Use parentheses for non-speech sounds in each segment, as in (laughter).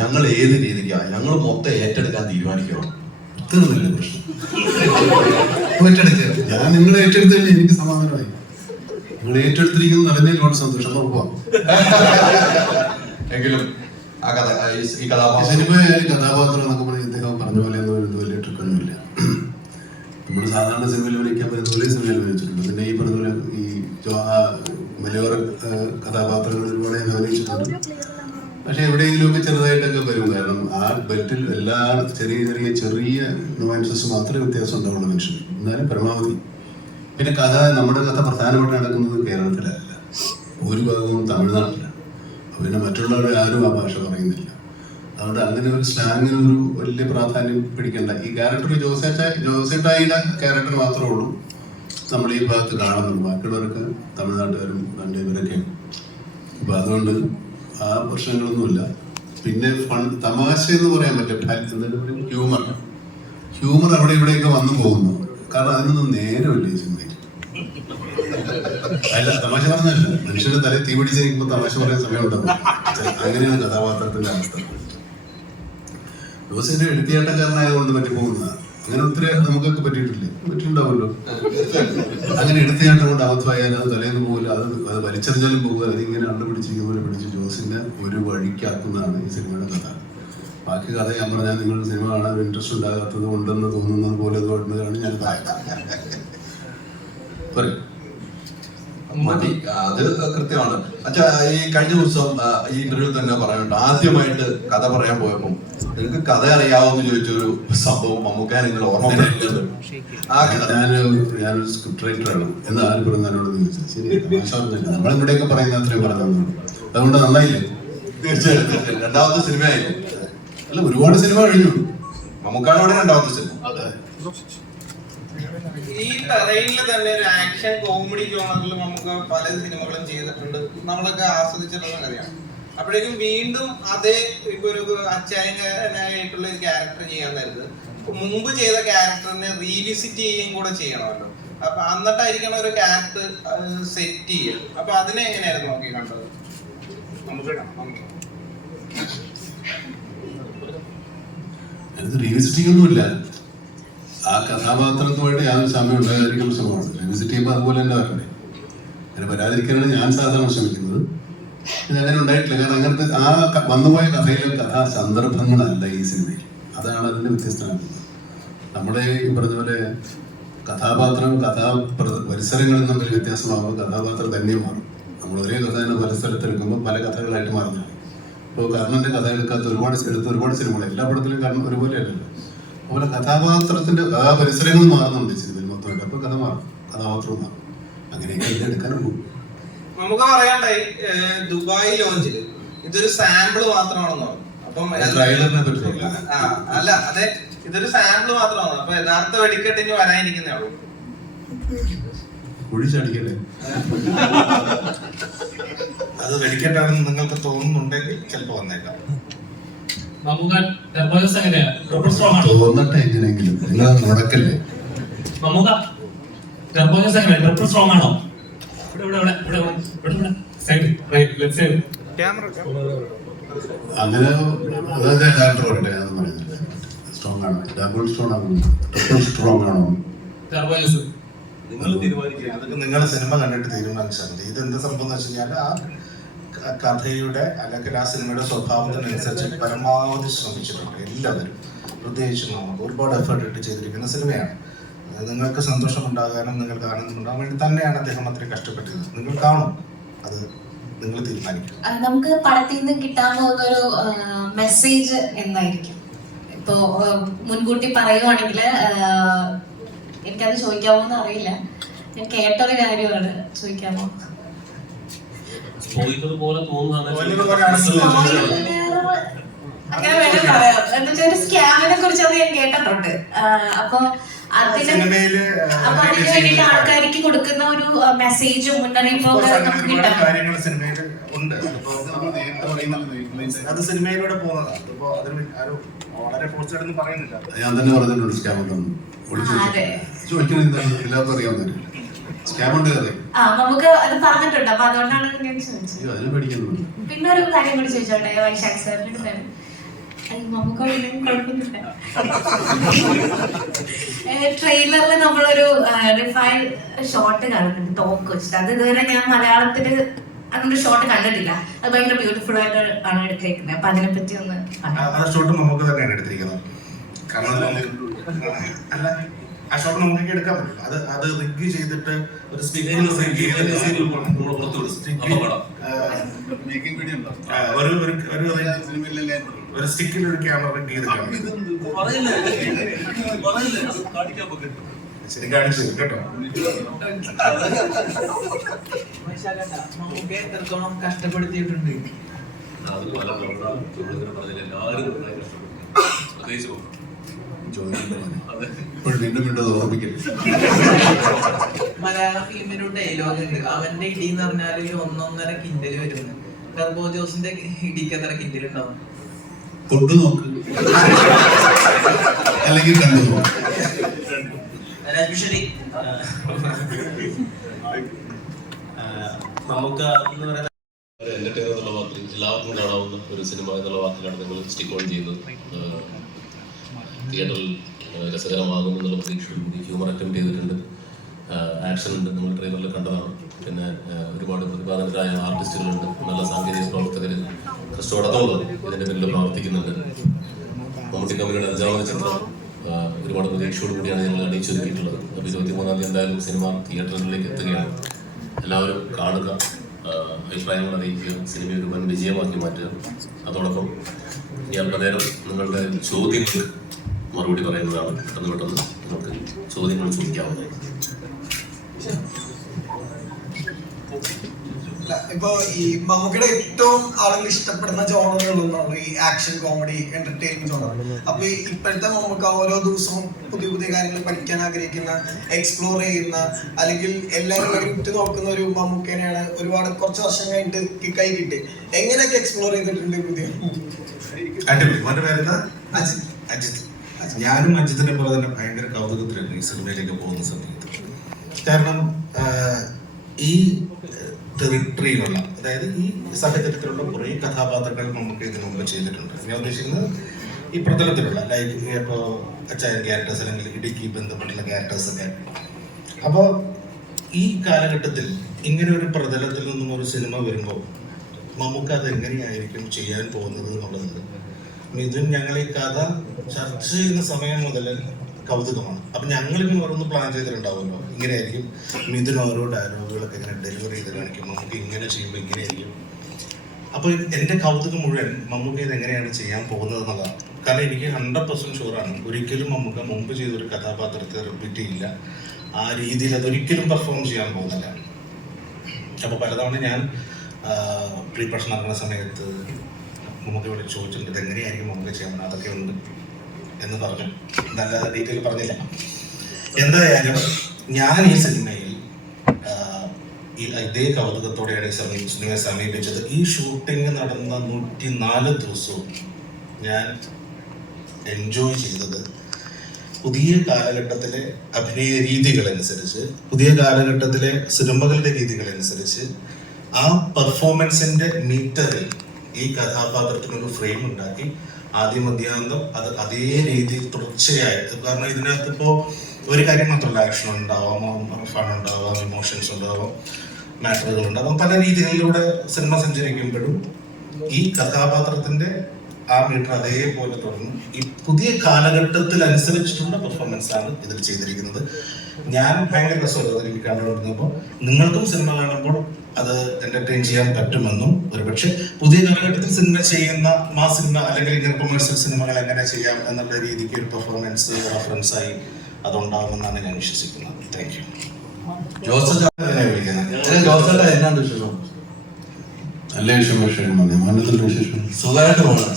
ഞങ്ങൾ ഏത് രീതിക്കാ? ഞങ്ങൾ മൊത്തം ഏറ്റെടുക്കാൻ തീരുമാനിക്കണം? തീർന്നില്ല പ്രശ്നം. ഏറ്റെടുക്കുക. ഞാൻ നിങ്ങളെ ഏറ്റെടുത്ത് തന്നെ എനിക്ക് സമാധാനമായി. നിങ്ങൾ ഏറ്റെടുത്തിരിക്കുന്ന നടന്നതിൽ ഒരുപാട് സന്തോഷം. എങ്കിലും ആ കഥ ഈ- കഥാപാത്രം കഥാപാത്രം എന്നൊക്കെ പറഞ്ഞ് ഇദ്ദേഹം പറഞ്ഞ പോലെ ഒന്നും വലിയ ട്രിക്കൊന്നുമില്ല. നമ്മൾ സാധാരണ സിനിമയിൽ വിളിക്കാൻ പറ്റുന്ന പോലെ സിനിമയിൽ വിളിച്ചിട്ടുണ്ട്. പിന്നെ ഈ പറഞ്ഞ പോലെ ഈ മലയോര കഥാപാത്രങ്ങൾ ഒരുപാട് ഞാൻ അഭിനയിച്ചിട്ടുണ്ട്. പക്ഷെ എവിടെയെങ്കിലുമൊക്കെ ചെറുതായിട്ടൊക്കെ വരും. കാരണം ആ ബെറ്റിൽ എല്ലാ ചെറിയ ചെറിയ ചെറിയ നുവാൻസസ് മാത്രമേ വ്യത്യാസം ഉണ്ടാവുള്ളൂ മനുഷ്യന്. എന്നാലും പരമാവധി. പിന്നെ കഥ നമ്മുടെ കഥ പ്രധാനമായിട്ട് നടക്കുന്നത് കേരളത്തിലല്ല. ഒരു ഭാഗവും തമിഴ്നാട്ടിലാണ്. പിന്നെ മറ്റുള്ളവർ ആരും ആ ഭാഷ പറയുന്നില്ല. അതുകൊണ്ട് അങ്ങനെ ഒരു സ്ലാങ്ങിന് ഒരു വലിയ പ്രാധാന്യം പിടിക്കേണ്ട. ഈ ക്യാരക്ടർ ജോസേറ്റ ജോസേട്ടായിയുടെ ക്യാരക്ടർ മാത്രമേ ഉള്ളൂ. നമ്മൾ ഈ ഭാഗത്ത് കാണുന്നുള്ളൂ ബാക്കിയുള്ളവർക്ക് തമിഴ്നാട്ടുകാരും കണ്ട് ഇവരൊക്കെയാണ് അപ്പൊ അതുകൊണ്ട് ആ പ്രശ്നങ്ങളൊന്നുമില്ല. പിന്നെ ഫൺ തമാശ എന്ന് പറയാൻ പറ്റും ഹ്യൂമർ ഹ്യൂമർ അവിടെ ഇവിടെയൊക്കെ വന്നു പോകുന്നു. കാരണം അതിനൊന്നും നേരമില്ല ചിന്തയ്ക്ക് അല്ല തമാശ പറഞ്ഞല്ല മനുഷ്യന്റെ തല തീ പിടിച്ചിരിക്കുമ്പോൾ തമാശ പറയാൻ സമയമുണ്ടാവും. അങ്ങനെയാണ് കഥാപാത്രത്തിന്റെ അവസ്ഥ. ജോസിന്റെ എടുത്തിയാട്ടക്കാരനായതുകൊണ്ട് പറ്റി പോകുന്നതാണ്. അങ്ങനെ ഒത്തിരി നമുക്കൊക്കെ പറ്റിയിട്ടില്ലേ? പറ്റിയിട്ടുണ്ടാവുമല്ലോ. അങ്ങനെ എടുത്തിയാട്ടം കൊണ്ട് അബദ്ധമായാൽ അത് തലേന്ന് പോകില്ല അത് അത് വലിച്ചെറിഞ്ഞാലും പോകുക അതിങ്ങനെ അണ്ടുപിടിച്ചിരിക്കുന്ന പോലെ പിടിച്ച് ജോസിനെ ഒരു വഴിക്കാക്കുന്നതാണ് ഈ സിനിമയുടെ കഥ. ബാക്കി കഥ ഞാൻ പറഞ്ഞാൽ നിങ്ങൾ സിനിമ കാണാൻ ഇൻട്രസ്റ്റ് ഉണ്ടാകാത്തത് കൊണ്ടെന്ന് തോന്നുന്നത് പോലെ തോന്നുന്നതാണ് ഞാൻ പറയും. മതി. അത് കൃത്യമാണ്. അച്ഛാ ഈ കഴിഞ്ഞ ദിവസം ഈ ഇന്റർവ്യൂ തന്നെ പറയുന്നുണ്ട് ആദ്യമായിട്ട് കഥ പറയാൻ പോയപ്പോൾ നിങ്ങൾക്ക് കഥ അറിയാവോന്ന് ചോദിച്ചൊരു സംഭവം മമ്മൂക്കാൻ നിങ്ങൾ ഓർമ്മ ആ കഥ. ഞാൻ ഞാനൊരു സ്ക്രിപ്റ്റ് റൈറ്ററാണ് എന്ന് ആരും പറഞ്ഞു എന്നോട് ചോദിച്ചത് ശരി നമ്മളിവിടെയൊക്കെ പറയുന്ന അത്രയും പറഞ്ഞു അതുകൊണ്ട് നന്നായില്ലേ? തീർച്ചയായിട്ടും. തീർച്ചയായും. രണ്ടാമത്തെ സിനിമയായി. അല്ല ഒരുപാട് സിനിമ കഴിഞ്ഞു. മമ്മൂക്കാടോടെ രണ്ടാമത്തെ സിനിമ. ഈ ടെറൈനിൽ തന്നെ ഒരു ആക്ഷൻ കോമഡി ജോണറിൽ നമുക്ക് പല സിനിമകളും ചെയ്തിട്ടുണ്ട്. നമ്മളൊക്കെ ആസ്വദിച്ചിട്ടുള്ള അറിയാം അപ്പോഴേക്കും വീണ്ടും അതേ ഇപ്പൊ ഒരു അച്ചായനായിട്ടുള്ള ഒരു ക്യാരക്ടർ ചെയ്യാൻ നേരത്ത് മുമ്പ് ചെയ്ത ക്യാരക്ടറിനെ റീവിസിറ്റ് ചെയ്യുകയും കൂടെ ചെയ്യണമല്ലോ. അപ്പൊ എന്നിട്ടായിരിക്കണം ഒരു ക്യാരക്ടർ സെറ്റ് ചെയ്യുക. അപ്പൊ അതിനെ എങ്ങനെയായിരുന്നു നോക്കി കണ്ടത്? നമുക്ക് ഒന്നുമില്ല ആ കഥാപാത്രത്തുമായിട്ട് യാതൊരു സമയം ഉണ്ടാകാതിരിക്കുന്ന ശ്രമമാണ്. റീവിസിറ്റ് ചെയ്യുമ്പോൾ അതുപോലെ തന്നെ വരണ്ടേ? അങ്ങനെ വരാതിരിക്കാനാണ് ഞാൻ സാധാരണ ശ്രമിക്കുന്നത്. ഇതങ്ങനെ ഉണ്ടായിട്ടില്ല? കാരണം അങ്ങനത്തെ ആ വന്നുപോയ കഥയിലെ കഥാ സന്ദർഭങ്ങളല്ല ഈ സിനിമയിൽ. അതാണ് അതിന്റെ വ്യത്യസ്തമാകുന്നത് നമ്മുടെ ഈ പറഞ്ഞ പോലെ കഥാപാത്രം കഥാ പരിസരങ്ങളും പരിസരങ്ങളിൽ തമ്മിൽ വ്യത്യാസമാകുമ്പോൾ കഥാപാത്രം തന്നെ മാറും. നമ്മൾ ഒരേ കഥ തന്നെ പല സ്ഥലത്തെടുക്കുമ്പോൾ പല കഥകളായിട്ട് മാറുന്നു ഇപ്പോൾ കർണന്റെ കഥ എടുക്കാത്ത ഒരുപാട് എടുത്ത് ഒരുപാട് സിനിമകൾ എല്ലാ പടത്തിലും കർണൻ ഒരുപോലെ അല്ലല്ലോ. അതുപോലെ കഥാപാത്രത്തിന്റെ ആ പരിസരങ്ങൾ മാറുന്നുണ്ട് സിനിമയിൽ മൊത്തമായിട്ട്. അപ്പോൾ കഥ മാറും. കഥാപാത്രവും മാറും. അങ്ങനെയൊക്കെ എടുക്കാനും എടുക്കാനുള്ളൂ. നമുക്ക് പറയാണ്ടായി ദുബായി ലോഞ്ചിൽ ഇതൊരു സാമ്പിൾ മാത്രമാണെന്ന് പറഞ്ഞു. അപ്പം അല്ല അതെ ഇതൊരു സാമ്പിൾ മാത്രമാണ് അപ്പൊ യഥാർത്ഥ വെടിക്കെട്ട് ഇനി വരാനിരിക്കുന്നേ ഉള്ളൂ. അത് വെടിക്കെട്ടാണെന്ന് നിങ്ങൾക്ക് തോന്നുന്നുണ്ടെങ്കിൽ ചിലപ്പോ വന്നേക്കാം. തോന്നട്ടെ എങ്ങനെയെങ്കിലും. നിങ്ങൾ മുടക്കല്ലേ മമ്മൂക്ക ട്രിപ്പിൾ സ്ട്രോങ് ആണോ? ഇവിടെ ഇവിടെ ഇവിടെ ഇവിടെ. അങ്ങനെ അതായത് ഡയറക്ടർ സ്ട്രോങ് ആണ് ഡബിൾ സ്ട്രോങ് ആണോ സ്ട്രോങ് ആണോ നിങ്ങൾ തീരുമാനിക്കുക. അതൊക്കെ നിങ്ങൾ സിനിമ കണ്ടിട്ട് തീരുമാനിച്ചാൽ മതി. ഇതെന്ത് സംഭവം എന്ന് വെച്ച് കഴിഞ്ഞാൽ ആ കഥയുടെ അല്ലെങ്കിൽ ആ സിനിമയുടെ സ്വഭാവത്തിനനുസരിച്ച് പരമാവധി ശ്രമിച്ചിട്ടുണ്ട്. എല്ലാവരും. പ്രത്യേകിച്ച് നമുക്ക് ഒരുപാട് എഫേർട്ട് ഇട്ട് ചെയ്തിരിക്കുന്ന സിനിമയാണ്. നിങ്ങൾക്ക് സന്തോഷം ഉണ്ടാകാനും നിങ്ങൾക്ക് ആനന്ദം ഉണ്ടാകാൻ വേണ്ടി തന്നെയാണ് അദ്ദേഹം അത്രയും കഷ്ടപ്പെട്ടത്. നിങ്ങൾ കാണും. അത് നിങ്ങൾ തീരുമാനിക്കും. നമുക്ക് പടത്തിൽ നിന്ന് കിട്ടാൻ പോകുന്ന ഒരു മെസ്സേജ് എന്തായിരിക്കും ഇപ്പോ മുൻകൂട്ടി പറയുവാണെങ്കിൽ എനിക്കത് ചോദിക്കാമോ എന്ന് അറിയില്ല. ഞാൻ കേട്ടൊരു കാര്യമാണ്. ചോദിക്കാമോ? പോലെ അങ്ങനെ വേണം പറയാം. എന്നുവെച്ചാൽ ഒരു സ്കാമിനെ കുറിച്ച് അത് ഞാൻ കേട്ടിട്ടുണ്ട്. അപ്പൊ സിനിമയിൽ ആൾക്കാർക്ക് കൊടുക്കുന്ന ഒരു മെസ്സേജും മുന്നറിയിപ്പോ കാര്യങ്ങൾ സിനിമയിൽ ഉണ്ട്. അതിപ്പോ അത് സിനിമയിലൂടെ പോകുന്നതാണ് അതിപ്പോ അതിന് വേ- ആരും വളരെ ഫോഴ്സ് ആയിട്ടൊന്നും പറയുന്നില്ല. ഞാൻ തന്നെ പറഞ്ഞിട്ടുണ്ട് സ്കാം ഉണ്ടെന്ന്. അതെ. ചോദിക്കുന്നത് എന്താണ് എല്ലാവർക്കും അറിയാവുന്ന സ്കാം ഉണ്ട് നമുക്ക് അത് പറഞ്ഞിട്ടുണ്ട്. അപ്പൊ അതുകൊണ്ടാണ് ഞാൻ ചോദിച്ചത്. പിന്നെ ഒരു കാര്യം കൂടി ചോദിച്ചോട്ടെ? വൈശാഖ് സാറിന്റെ അടുത്താണ് അത് നമുക്ക് ഒന്നും കുഴപ്പമൊന്നുമില്ല ട്രെയിലറിൽ നമ്മളൊരു റിഫൈൻ ഷോട്ട് കാണുന്നുണ്ട് ടോക്ക് വെച്ചിട്ട്. അത് ഇതുവരെ ഞാൻ മലയാളത്തിൽ അങ്ങനൊരു ഷോട്ട് കണ്ടിട്ടില്ല. അത് ഭയങ്കര ബ്യൂട്ടിഫുൾ ആയിട്ട് ആണ് എടുത്തേക്കുന്നത്. അപ്പൊ അതിനെ പറ്റി ഒന്ന് ഷോട്ട് നമുക്ക് തന്നെയാണ് എടുത്തിരിക്കുന്നത്. കാരണം അല്ല ആ മുന്നിലേക്ക് എടുക്കാൻ പറ്റില്ല. അത് അത് റിഗ് ചെയ്തിട്ട് ഒരു സ്റ്റിക്കിൽ ഒരു ഒരു സ്റ്റിക്കിൽ ഒരു ക്യാമറ റിഗ് ചെയ്ത് ശരി കാണിച്ചു കേട്ടോ. കഷ്ടപ്പെടുത്തിയിട്ടുണ്ട്. അത് പല എല്ലാവരും പ്രത്യേകിച്ച് വീണ്ടും വീണ്ടും മലയാള ഡയലോഗ് ഉണ്ട്. അവന്റെ ഇടി എന്ന് പറഞ്ഞാൽ ഒരു ഒന്നൊന്നര കിൻഡൽ വരുന്നു കർബോ ജോസിന്റെ ഇടിക്ക് എത്ര കിൻഡൽ ഉണ്ടാവും കൊണ്ടു നോക്ക്. അല്ലെങ്കിൽ കണ്ടു നോക്ക്. രാജേശ്വരി നമുക്ക് എന്ന് പറയുന്ന ഒരു എന്റർടൈനർ എന്നുള്ള വാക്കിൽ എല്ലാവർക്കും കാണാവുന്ന ഒരു സിനിമ എന്നുള്ള വാക്കിലാണ് നിങ്ങൾ സ്റ്റിക്ക് ഓൺ ചെയ്യുന്നത്. തിയേറ്ററിൽ രസകരമാകും എന്നുള്ള പ്രതീക്ഷയോടുകൂടി ഹ്യൂമർ അറ്റംപ്റ്റ് ചെയ്തിട്ടുണ്ട്. ആക്ഷൻ ഉണ്ട്. നമ്മൾ ട്രെയിലറിൽ കണ്ടതാണ്. പിന്നെ ഒരുപാട് പ്രതിപാദനരായ ആർട്ടിസ്റ്റുകളുണ്ട്. നല്ല സാങ്കേതിക പ്രവർത്തകർ കൃഷ്ണോടത്തോളം ഇതിന്റെ പിന്നിൽ പ്രവർത്തിക്കുന്നുണ്ട്. മമ്മൂട്ടി കമ്പനിയുടെ അഞ്ചാമത് ചിത്രം ഒരുപാട് പ്രതീക്ഷയോട് കൂടിയാണ് ഞങ്ങൾ അണിയിച്ചൊരുക്കിയിട്ടുള്ളത് അപ്പോൾ ഇരുപത്തി മൂന്നാം തീയതി എന്തായാലും സിനിമ തിയേറ്ററുകളിലേക്ക് എത്തുകയാണ്. എല്ലാവരും കാണുക. അഭിപ്രായങ്ങൾ അറിയിക്കുക. സിനിമ ഒരു വൻ വിജയമാക്കി മാറ്റുക. അതോടൊപ്പം ഞാൻ അല്പനേരം നിങ്ങളുടെ ചോദ്യങ്ങൾക്ക് മറുപടി പറയുന്നതാണ് പെട്ടെന്ന് പെട്ടെന്ന് നമുക്ക് ചോദ്യങ്ങൾ ചോദിക്കാവുന്നത് ഇപ്പോ ഇപ്പൊ ഈ മമ്മൂക്കയുടെ ഏറ്റവും ആളുകൾ ഇഷ്ടപ്പെടുന്ന ജോണറുകളൊന്നാണ് ഈ ആക്ഷൻ കോമഡി എന്റർടൈൻമെന്റ് ജോണർ അപ്പൊ ഈ ഇപ്പോഴത്തെ മമ്മൂക്ക ഓരോ ദിവസവും പുതിയ പുതിയ കാര്യങ്ങൾ പഠിക്കാൻ ആഗ്രഹിക്കുന്ന എക്സ്പ്ലോർ ചെയ്യുന്ന അല്ലെങ്കിൽ എല്ലാവരും ഉറ്റു നോക്കുന്ന ഒരു മമ്മൂക്കേനെയാണ് ഒരുപാട് കുറച്ച് വർഷം കഴിഞ്ഞിട്ട് കൈ കിട്ടി. എങ്ങനെയൊക്കെ എക്സ്പ്ലോർ ചെയ്തിട്ടുണ്ട് പുതിയ അജിത്. ഞാനും അജിത്തിനെ പോലെ തന്നെ ഭയങ്കര കൗതുകത്തിലായിരുന്നു ഈ സിനിമയിലേക്ക് പോകുന്ന സമയത്ത്. കാരണം ഈ ടെറിട്ടറിയിലുള്ള അതായത് ഈ സാഹചര്യത്തിലുള്ള കുറെ കഥാപാത്രങ്ങൾ നമുക്ക് ഇതിനു മുമ്പ് ചെയ്തിട്ടുണ്ട്. ഞാൻ ഉദ്ദേശിക്കുന്നത് ഈ പ്രതലത്തിലുള്ള ലൈക്ക് ഇപ്പോൾ അച്ചായൻ ക്യാരക്ടേഴ്സ് അല്ലെങ്കിൽ ഇടുക്കി ബന്ധപ്പെട്ടുള്ള ക്യാരക്ടേഴ്സ് ഒക്കെ. അപ്പോൾ ഈ കാലഘട്ടത്തിൽ ഇങ്ങനെ ഒരു പ്രതലത്തിൽ നിന്നും ഒരു സിനിമ വരുമ്പോൾ നമുക്ക് അത് എങ്ങനെയായിരിക്കും ചെയ്യാൻ പോകുന്നത് എന്നുള്ളത് മിഥുൻ ഞങ്ങൾ ഈ കഥ ചർച്ച ചെയ്യുന്ന സമയം മുതൽ കൗതുകമാണ്. അപ്പൊ ഞങ്ങൾ ഇങ്ങനെ ഓരോന്ന് പ്ലാൻ ചെയ്തിട്ടുണ്ടാവുമല്ലോ. ഇങ്ങനെയായിരിക്കും മിഥുൻ ഓരോ ഡയലോഗുകളൊക്കെ ഇങ്ങനെ ഡെലിവറി ചെയ്ത് കാണിക്കും. നമുക്ക് ഇങ്ങനെ ചെയ്യുമ്പോൾ ഇങ്ങനെയായിരിക്കും. അപ്പൊ എന്റെ കൗതുകം മുഴുവൻ മമ്മൂക്കി ഇത് എങ്ങനെയാണ് ചെയ്യാൻ പോകുന്നത് എന്നുള്ളതാണ്. കാരണം എനിക്ക് ഹൺഡ്രഡ് പെർസെന്റ് ഷുവറാണ് ഒരിക്കലും മമ്മൂക്ക മുമ്പ് ചെയ്തൊരു കഥാപാത്രത്തെ റിപ്പീറ്റ് ചെയ്യില്ല. ആ രീതിയിൽ അതൊരിക്കലും പെർഫോം ചെയ്യാൻ പോകുന്നില്ല. അപ്പൊ പലതവണ ഞാൻ പ്രീ പ്രഷൻ നടക്കുന്ന സമയത്ത് ഇവിടെ ചോദിച്ചിട്ടുണ്ട് ഇതെങ്ങനെയായിരിക്കും ചെയ്യാൻ? പറ്റുന്നത് അതൊക്കെ ഉണ്ട്. എന്ന് പറഞ്ഞു. നല്ല ഡീറ്റെയിൽ പറഞ്ഞില്ല. എന്തായാലും ഞാൻ ഈ സിനിമയിൽ ഈ ഇതേ കൗതുകത്തോടെയാണ് സിനിമയെ സമീപിച്ചത്. ഈ ഷൂട്ടിംഗ് നടന്ന നൂറ്റി നാല് ദിവസവും ഞാൻ എൻജോയ് ചെയ്തത് പുതിയ കാലഘട്ടത്തിലെ അഭിനയ രീതികളനുസരിച്ച് പുതിയ കാലഘട്ടത്തിലെ സിനിമകളുടെ രീതികളനുസരിച്ച് ആ പെർഫോമൻസിന്റെ മീറ്ററിൽ ഈ കഥാപാത്രത്തിന് ഒരു ഫ്രെയിം ഉണ്ടാക്കി ആദ്യം മധ്യാന്തം അത് അതേ രീതിയിൽ തുടർച്ചയായി. കാരണം ഇതിനകത്ത് ഇപ്പോൾ ഒരു കാര്യം മാത്രമല്ല. ആക്ഷൻ ഉണ്ടാവാം ഫൺ ഉണ്ടാവാം ഇമോഷൻസ് ഉണ്ടാവാം മാറ്ററുകൾ ഉണ്ടാവാം. പല രീതികളിലൂടെ സിനിമ സഞ്ചരിക്കുമ്പോഴും ഈ കഥാപാത്രത്തിന്റെ ആ മീറ്റർ അതേപോലെ തുടർന്നു ഈ പുതിയ കാലഘട്ടത്തിൽ അനുസരിച്ചിട്ടുള്ള പെർഫോമൻസ് ആണ് ഇതിൽ ചെയ്തിരിക്കുന്നത്. ഞാൻ ഭയങ്കര രസമുള്ളത് എനിക്ക് കണ്ടുകൊണ്ടിരുന്നപ്പോൾ നിങ്ങൾക്കും സിനിമ കാണുമ്പോൾ അത് എന്റർടൈൻ ചെയ്യാൻ പറ്റുമെന്നും ഒരുപക്ഷെ പുതിയ കാലഘട്ടത്തിൽ സിനിമ ചെയ്യുന്ന മാ സിനിമ അല്ലെങ്കിൽ ഇങ്ങനെ കൊമേഴ്സ്യൽ സിനിമകൾ എങ്ങനെ ചെയ്യാം എന്നുള്ള രീതിക്ക് ഒരു പെർഫോമൻസ് റെഫറൻസ് ആയി അതുണ്ടാകുമെന്നാണ് ഞാൻ വിശ്വസിക്കുന്നത്. താങ്ക് യു നല്ല വിഷയം വിശേഷം. സുഖമായിട്ട് പോകണം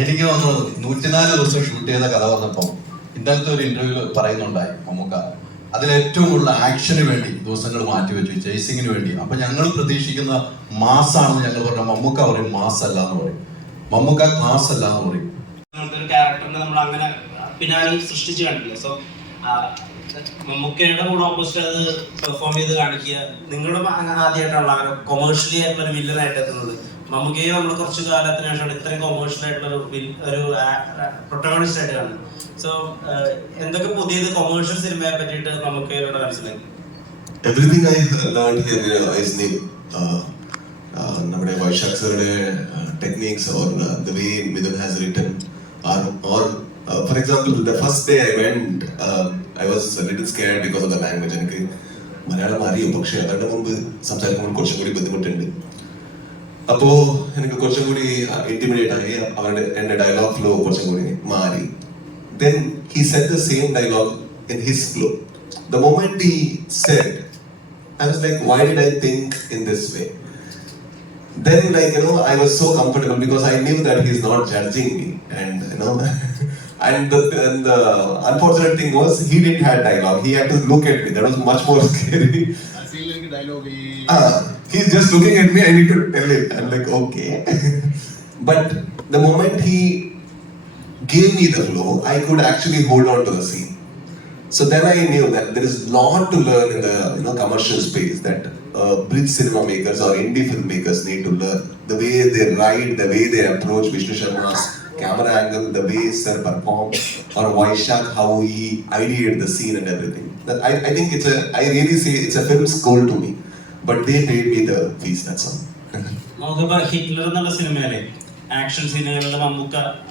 എനിക്ക് തോന്നുന്നു നൂറ്റിനാല് ദിവസം ഷൂട്ട് ചെയ്ത കഥ വന്നപ്പോൾ ഇന്നലത്തെ ഒരു ഇന്റർവ്യൂ പറയുന്നുണ്ടായി മമ്മൂക്ക. അതിൽ ഏറ്റവും കൂടുതൽ ആക്ഷന് വേണ്ടി ദിവസങ്ങൾ മാറ്റിവെച്ചു ചേസിങ്ങിന് വേണ്ടി. അപ്പൊ ഞങ്ങൾ പ്രതീക്ഷിക്കുന്ന മാസാണെന്ന് ഞങ്ങൾ പറഞ്ഞ മമ്മൂക്ക പറയും മാസ് അല്ല എന്ന് പറയും. മമ്മൂക്ക ക്ലാസ് അല്ല എന്ന് പറയും. ക്യാരക്ടറിനെ നമ്മൾ അങ്ങനെ പിന്നെ ആരും കണ്ടില്ല സോ മമ്മൂക്കയുടെ കൂടെ ഓപ്പോസിറ്റ് അത് പെർഫോം ചെയ്ത് കാണിക്കുക. നിങ്ങളുടെ ആദ്യമായിട്ടാണല്ലോ അങ്ങനെ കൊമേഴ്ഷ്യലി ആയിട്ടുള്ള ഒരു വില്ലനായിട്ട് എത്തുന്നത്. മമ്മൂക്കയെ നമ്മൾ കുറച്ച് കാലത്തിന് ശേഷമാണ് ഇത്രയും കൊമേഴ്ഷ്യൽ ആയിട്ടുള്ള ഒരു ഒരു പ്രൊട്ടഗണിസ്റ്റ് ആയിട്ട് കാണുന്നത്. സോ എന്തൊക്കെ പുതിയത് കൊമേഴ്ഷ്യൽ സിനിമയെ പറ്റിയിട്ട് മമ്മൂക്കയിലൂടെ മനസ്സിലാക്കി everything I learn here is new നമ്മുടെ Vaishakh സാറുടെ techniques or the way Mithun has written or for example the first day I went I was little scared because of the language എനിക്ക് മലയാളം അറിയും പക്ഷെ അതിന്റെ മുമ്പ് സംസാരിക്കുമ്പോൾ കുറച്ചും കൂടി ബുദ്ധിമുട്ടുണ്ട്. അപ്പോ എനിക്ക് കുറച്ചും കൂടി ഇന്റിമിഡേറ്റ് ആയി. അവരുടെ എന്റെ ഡയലോഗ് ഫ്ലോ കുറച്ചും കൂടി മാറി. Then he said the same dialogue in his flow. The moment he said, I was like, why did I think in this way? Then, like, you know, I was so comfortable because I knew that he's not judging me. And, you know, (laughs) and the, and the unfortunate thing was he didn't have dialogue. He had to look at me. That was much more (laughs) scary. Ah, he's just looking at me, I need to tell him. I'm like, okay. (laughs) but the moment he gave me the flow, I could actually hold on to the scene. So then I knew that there is lot to learn in the you know commercial space that uh, bridge cinema makers or indie filmmakers need to learn. The way they write, the way they approach Vishnu Sharma's camera angle, the way Sir performed, or Vaishak, how he ideated the scene and everything. That I, I think it's a, I really say it's a film school to me. But they paid me the fees, that's all. (laughs) നമുക്കിപ്പോ Hitler എന്നുള്ള സിനിമയിലെ action സീനുകളിൽ Mammukka ആ,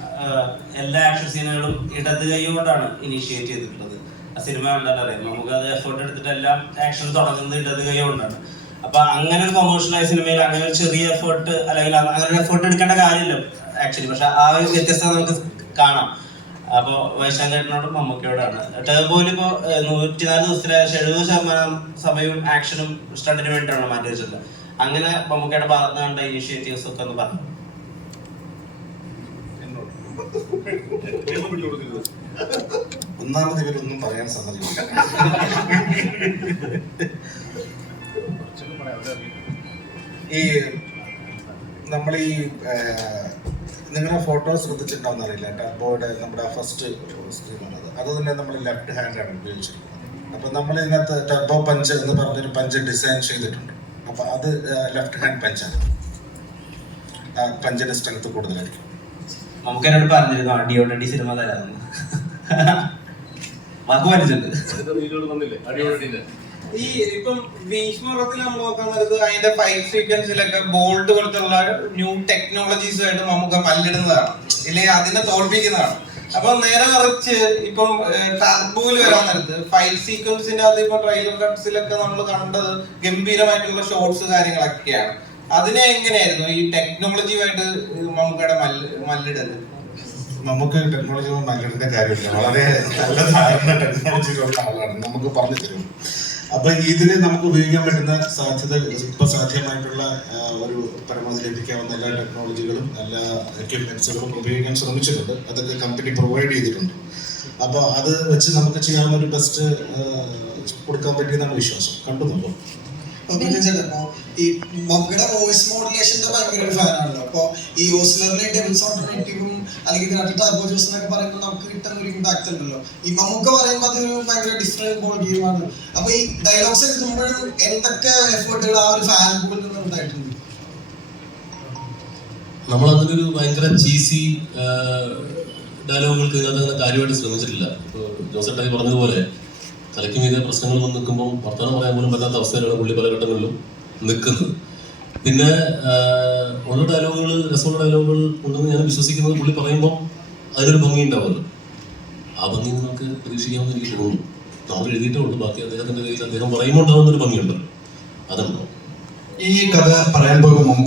എല്ലാ action സീനുകളും ഇടത് കൈ കൊണ്ടാണ് initiate ചെയ്തിട്ടുള്ളത്. ആ സിനിമ കണ്ടാൽ അറിയാം. നമുക്ക് അത് എഫേർട്ട് എടുത്തിട്ട് എല്ലാം ആക്ഷൻ തുടങ്ങുന്നത് ഇടത് കൈ കൊണ്ടാണ്. അപ്പൊ അങ്ങനെ ഒരു കൊമേഴ്ഷ്യലായ സിനിമയിൽ അങ്ങനെ ഒരു ചെറിയ എഫേർട്ട് അല്ലെങ്കിൽ അങ്ങനെ ഒരു എഫേർട്ട് എടുക്കേണ്ട കാര്യമില്ല. ആക്ച്വലി പക്ഷെ ആ ഒരു വ്യത്യസ്തത നമുക്ക് കാണാം. അപ്പോ വൈശാഖേട്ടനോടും മമ്മൂക്കയോടാണ്. ടേബോയിൽ ഇപ്പോ നൂറ്റിനാല് ദിവസത്തിലെ എഴുപത് ശതമാനം സമയവും ആക്ഷനും സ്റ്റണ്ടിന് വേണ്ടിയിട്ടാണ് മാറ്റി വെച്ചത് അങ്ങനെ മമ്മൂക്കയുടെ ഭാഗത്ത് കണ്ട ഇനിഷ്യേറ്റീവ്സ് ഒക്കെ ഒന്ന് പറഞ്ഞു ഒന്നാമത് ഇവരൊന്നും പറയാൻ സമ്മതിക്കില്ല. ഈ നമ്മൾ ഈ നിങ്ങളുടെ ഫോട്ടോ ശ്രദ്ധിച്ചിട്ടുണ്ടോന്ന് അറിയില്ല ടർബോയുടെ നമ്മുടെ ഫസ്റ്റ് സ്ക്രീനാണത് അത് തന്നെ നമ്മൾ ലെഫ്റ്റ് ഹാൻഡ് ആണ് ഉപയോഗിച്ചിരിക്കുന്നത്. അപ്പൊ നമ്മൾ ഇതിനകത്ത് ടബോ പഞ്ച് എന്ന് പറഞ്ഞൊരു പഞ്ച് ഡിസൈൻ ചെയ്തിട്ടുണ്ട്. അപ്പൊ അത് ലെഫ്റ്റ് ഹാൻഡ് പഞ്ചാണ് പഞ്ചിന്റെ സ്ട്രെങ്ത് കൂടുതലായിരിക്കും. നമുക്ക് എന്നോട് പറഞ്ഞിരുന്നു അടിയോടടി സിനിമ തരാമെന്ന് വാക്ക് വലിച്ചിട്ടുണ്ട് ഈ ഇപ്പം ഭീഷ്മത്തിൽ നമ്മൾ നോക്കാൻ നേരത്ത് അതിന്റെ ഫൈറ്റ് സീക്വൻസിലൊക്കെ ബോൾട്ട് പോലത്തുള്ള ന്യൂ ടെക്നോളജീസ് ആയിട്ട് നമുക്ക് മല്ലിടുന്നതാണ് ഇല്ലെങ്കിൽ അതിനെ തോൽപ്പിക്കുന്നതാണ്. അപ്പൊ നേരെ മറിച്ച് ഇപ്പം ടർബോയിൽ വരാൻ നേരത്ത് ഫൈവ് സീക്വൻസിന്റെ അത് ഇപ്പൊ ട്രെയിലർ കട്ട്സിലൊക്കെ നമ്മൾ കണ്ടത് ഗംഭീരമായിട്ടുള്ള ഷോർട്സ് കാര്യങ്ങളൊക്കെയാണ്. അതിനെ എങ്ങനെയായിരുന്നു ഈ ടെക്നോളജിയുമായിട്ട് മമ്മൂക്കയുടെ മല്ല് മല്ലിടൽ നമുക്ക് ടെക്നോളജി നല്ലതിന്റെ കാര്യമില്ല. വളരെ നല്ല ധാരണ ടെക്നോളജിയിലുള്ള ആളാണ്. നമുക്ക് പറഞ്ഞു തരും അപ്പൊ ഇതിന് നമുക്ക് ഉപയോഗിക്കാൻ പറ്റുന്ന സാധ്യത ഇപ്പൊ സാധ്യമായിട്ടുള്ള ഒരു പരമാവധി ലഭിക്കാവുന്ന എല്ലാ ടെക്നോളജികളും എല്ലാ എക്യുപ്മെന്റ്സുകളും ഉപയോഗിക്കാൻ ശ്രമിച്ചിട്ടുണ്ട്. അതൊക്കെ കമ്പനി പ്രൊവൈഡ് ചെയ്തിട്ടുണ്ട്. അപ്പൊ അത് വെച്ച് നമുക്ക് ചെയ്യാവുന്ന ഒരു ബെസ്റ്റ് കൊടുക്കാൻ പറ്റിയെന്നാണ് വിശ്വാസം. കണ്ടു നോക്കും. പിന്നെ ഈ മമ്മൂക്കയുടെ വോയിസ് മോഡുലേഷന്റെ ഭയങ്കര ഒരു ഫാനാണല്ലോ അപ്പൊ ഈ ഓസ്ലറിലെ ഡെവിൾസ് ഓൾട്ടർനേറ്റീവും അല്ലെങ്കിൽ ഇതിനകത്ത് ടർബോ ജ്യൂസ് എന്നൊക്കെ പറയുമ്പോൾ നമുക്ക് കിട്ടുന്ന ഒരു ഇമ്പാക്ട് ഉണ്ടല്ലോ. ഈ മമ്മൂക്ക പറയുമ്പോൾ അതൊരു ഭയങ്കര ഡിഫറെന്റ് ബോൾ ഗെയിമാണ് അപ്പൊ ഈ ഡയലോഗ്സ് എഴുതുമ്പോഴും എന്തൊക്കെ എഫേർട്ടുകൾ ആ ഒരു ഫാൻ ബോളിൽ നിന്ന് ഉണ്ടായിട്ടുണ്ട്? നമ്മൾ അതിനൊരു ഭയങ്കര ചീസി ഡയലോഗുകൾക്ക് ഇതിനകത്ത് കാര്യമായിട്ട് ശ്രമിച്ചിട്ടില്ല. ഇപ്പോൾ ജോസേട്ടായി പറഞ്ഞതുപോലെ തലയ്ക്ക് മീതെ പ്രശ്നങ്ങൾ വന്ന് നിൽക്കുമ്പോൾ വർത്തമാനം പറയാൻ പോലും പറ്റാത്ത അവസ്ഥയിലാണ് പുള്ളി പല ഘട്ടങ്ങളിലും നിൽക്കുന്നത്. പിന്നെ ഓരോ ഡയലോഗുകൾ രസമുള്ള ഡയലോഗുകൾ ഉണ്ടെന്ന് ഞാൻ വിശ്വസിക്കുന്നത് പുള്ളി പറയുമ്പോൾ അതിനൊരു ഭംഗി ഉണ്ടാവുമല്ലോ. ആ ഭംഗി നമുക്ക് പ്രതീക്ഷിക്കാമെന്ന് എനിക്ക് തോന്നുന്നു നമ്മൾ എഴുതിയിട്ടേ ഉള്ളൂ. ബാക്കി അദ്ദേഹത്തിന്റെ കയ്യിൽ അദ്ദേഹം പറയുമ്പോൾ ഉണ്ടാകുന്ന ഒരു ഭംഗിയുണ്ടല്ലോ അതുണ്ടോ? ഈ കഥ പറയാൻ പോകുമ്പോൾ